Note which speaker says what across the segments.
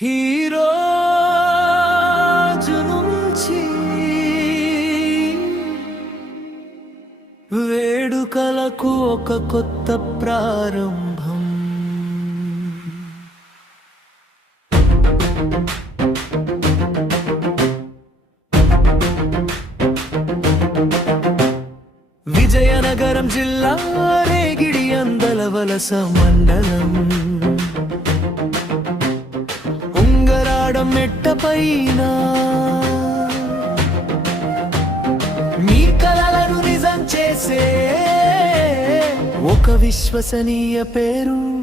Speaker 1: Hero నుంచి వేడుకలకు ఒక కొత్త ప్రారంభం. విజయనగరం జిల్లా రేగిడి అందల వలస మండలం. మెడ మెట్ట పైన. మీ కలలను నిజం చేసే ఒక విశ్వసనీయ పేరు.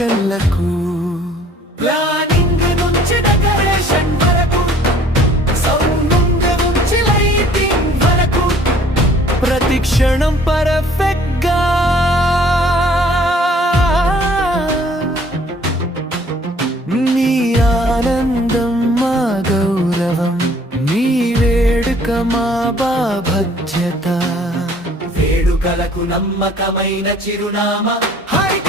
Speaker 1: ఫంక్షన్లకు ప్లానింగ్ నుంచి డెకరేషన్ వరకు సౌండ్ నుంచి లైటింగ్ వరకు. ప్రతి క్షణం పర్ఫెక్ట్గా మీ ఆనందం మా గౌరవం మీ వేడుక మా బాధ్యత వేడుకలకు నమ్మకమైన చిరునామా. హరిక